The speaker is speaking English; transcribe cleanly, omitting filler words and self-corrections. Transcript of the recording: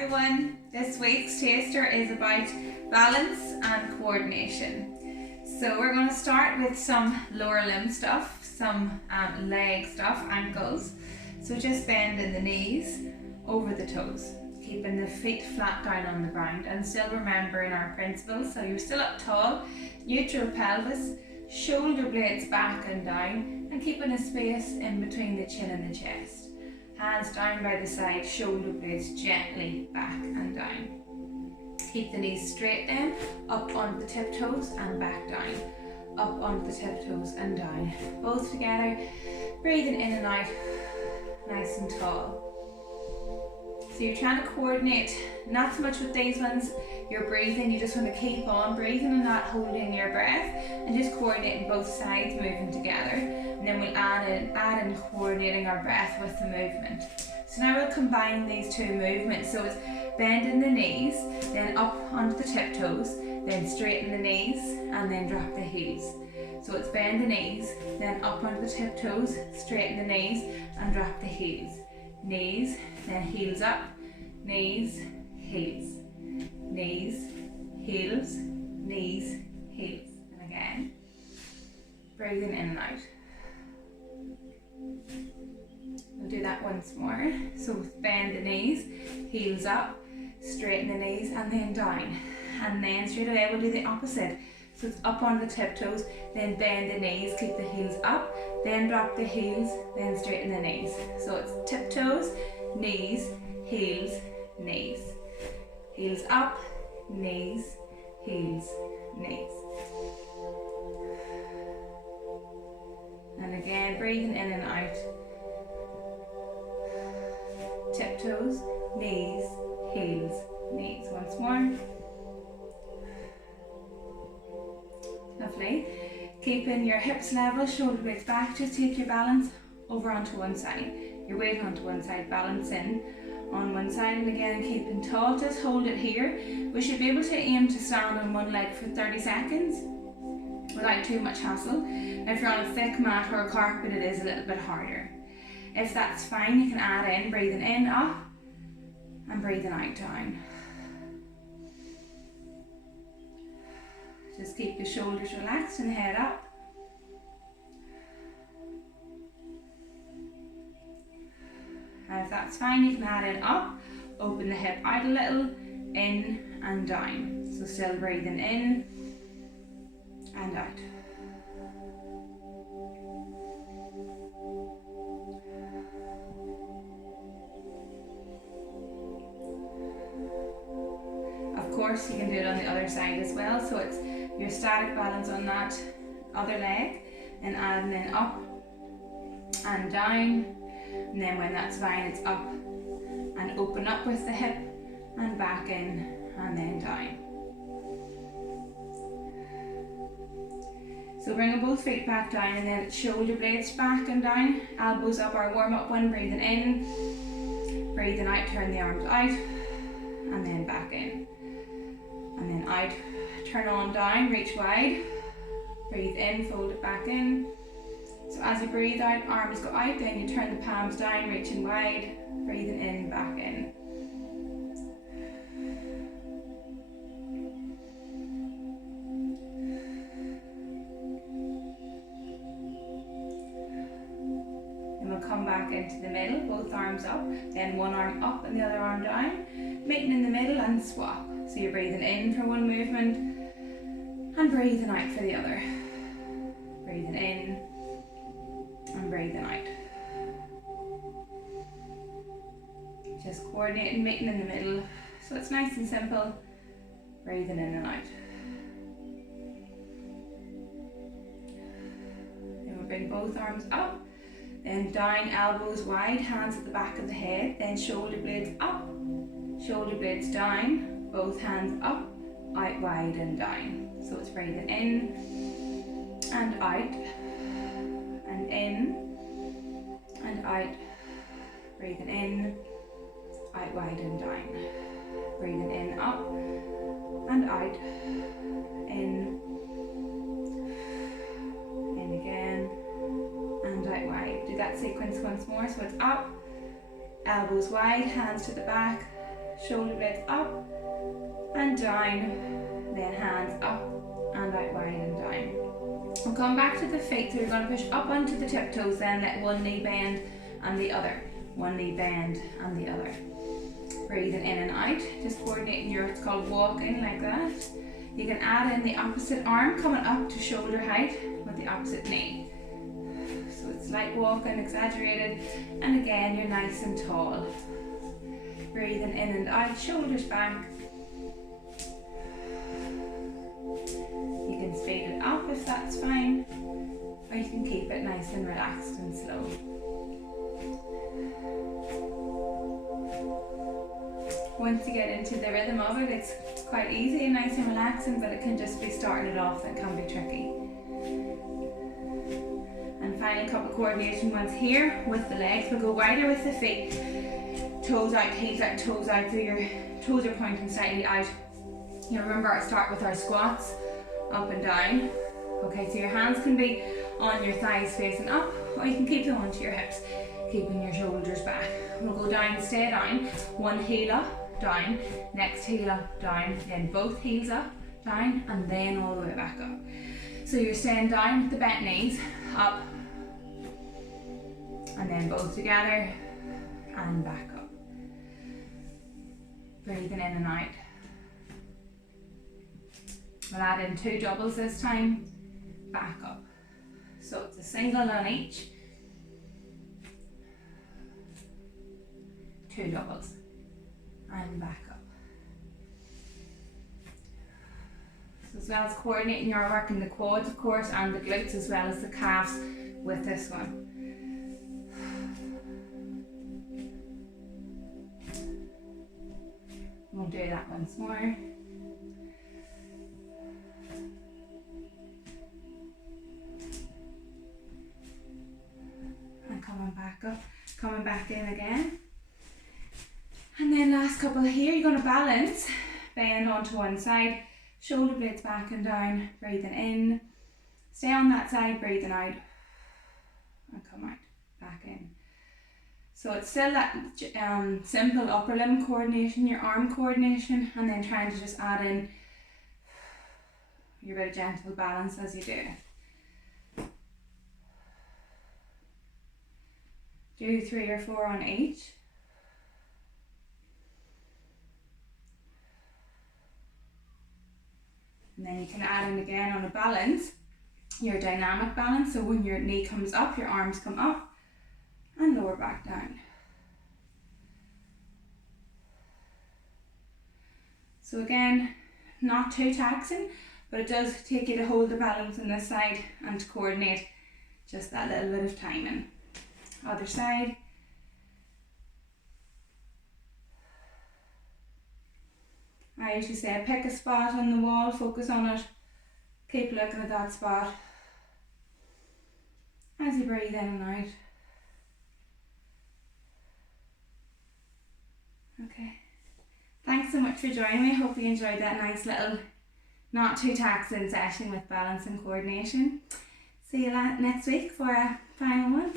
everyone. This week's taster is about balance and coordination. So we're going to start with some lower limb stuff, some leg stuff, ankles. So just bending the knees over the toes, keeping the feet flat down on the ground and still remembering our principles. So you're still up tall, neutral pelvis, shoulder blades back and down, and keeping a space in between the chin and the chest. Hands down by the side, shoulder blades gently back and down. Keep the knees straight then, up onto the tiptoes and back down. Up onto the tiptoes and down. Both together, breathing in and out, nice and tall. So you're trying to coordinate, not so much with these ones, you're breathing, you just want to keep on breathing and not holding your breath, and just coordinating both sides, moving together. And then we'll add in coordinating our breath with the movement. So now we'll combine these two movements. So it's bending the knees, then up onto the tiptoes, then straighten the knees, and then drop the heels. So it's bend the knees, then up onto the tiptoes, straighten the knees, and drop the heels. Knees, then heels up, knees, heels. Knees, heels, knees, heels. And again, breathing in and out. We'll do that once more. So bend the knees, heels up, straighten the knees, and then down. And then straight away we'll do the opposite. So it's up on the tiptoes, then bend the knees, keep the heels up, then drop the heels, then straighten the knees. So it's tiptoes, knees, heels, knees. Heels up, knees, heels, knees. And again, breathing in and out. Tiptoes, knees, heels, knees. Once more. Lovely. Keeping your hips level, shoulder blades back. Just take your balance over onto one side. Your weight onto one side, balance in on one side, and again keeping tall. Just hold it here. We should be able to aim to stand on one leg for 30 seconds without too much hassle. Now if you're on a thick mat or a carpet, it is a little bit harder. If that's fine, you can add in breathing in, up, and breathing out, down. Just keep the shoulders relaxed and head up. And if that's fine, you can add in up, open the hip out a little, in and down. So still breathing in and out. Of course, you can do it on the other side as well. So it's your static balance on that other leg, and adding in up and down. And then when that's fine, it's up and open up with the hip and back in and then down. So bringing both feet back down, and then shoulder blades back and down, elbows up, our warm up one, breathing in, breathing out, turn the arms out and then back in and then out, turn on down, reach wide, breathe in, fold it back in. So as you breathe out, arms go out, then you turn the palms down, reaching wide, breathing in, back in. Then we'll come back into the middle, both arms up, then one arm up and the other arm down, meeting in the middle and swap. So you're breathing in for one movement and breathing out for the other. Breathing in and breathing out. Just coordinating, meeting in the middle. So it's nice and simple. Breathing in and out. Then we'll bring both arms up, then down, elbows wide, hands at the back of the head, then shoulder blades up, shoulder blades down, both hands up, out wide and down. So it's breathing in and out, and in and out, breathing in, out wide and down, breathing in, up and out, in again, and out wide. Do that sequence once more. So it's up, elbows wide, hands to the back, shoulder blades up and down, then hands up and out wide and down. We'll come back to the feet, so you're going to push up onto the tiptoes, then let one knee bend and the other, one knee bend and the other. Breathing in and out, just coordinating your, it's called walking, like that. You can add in the opposite arm coming up to shoulder height with the opposite knee. So it's like walking, exaggerated, and again you're nice and tall. Breathing in and out, shoulders back. You can speed it up if that's fine, or you can keep it nice and relaxed and slow. Once you get into the rhythm of it, it's quite easy and nice and relaxing, but it can just be starting it off that can be tricky. And final couple coordination ones here with the legs. We'll go wider with the feet. Toes out, heels out, toes out, so your toes are pointing slightly out. You remember I start with our squats, up and down. Okay, so your hands can be on your thighs facing up, or you can keep them onto your hips, keeping your shoulders back. We'll go down, stay down, one heel up, down, next heel up, down, then both heels up, down, and then all the way back up. So you're staying down with the bent knees, up, and then both together, and back up. Breathing in and out. We'll add in 2 doubles this time, back up. So it's a single on each, 2 doubles, and back up. So as well as coordinating, you're working the quads of course, and the glutes as well as the calves with this one. We'll do that once more. And coming back up, coming back in again. And then last couple here, you're going to balance, bend onto one side, shoulder blades back and down, breathing in, stay on that side, breathing out, and come out, back in. So it's still that simple upper limb coordination, your arm coordination, and then trying to just add in your bit of gentle balance as you do it. Do 3 or 4 on each. And then you can add in again on a balance, your dynamic balance. So when your knee comes up, your arms come up and lower back down. So again, not too taxing, but it does take you to hold the balance on this side and to coordinate just that little bit of timing. Other side. I usually say pick a spot on the wall, focus on it, keep looking at that spot as you breathe in and out. Okay, thanks so much for joining me. Hope you enjoyed that nice little not too taxing session with balance and coordination. See you next week for a final one.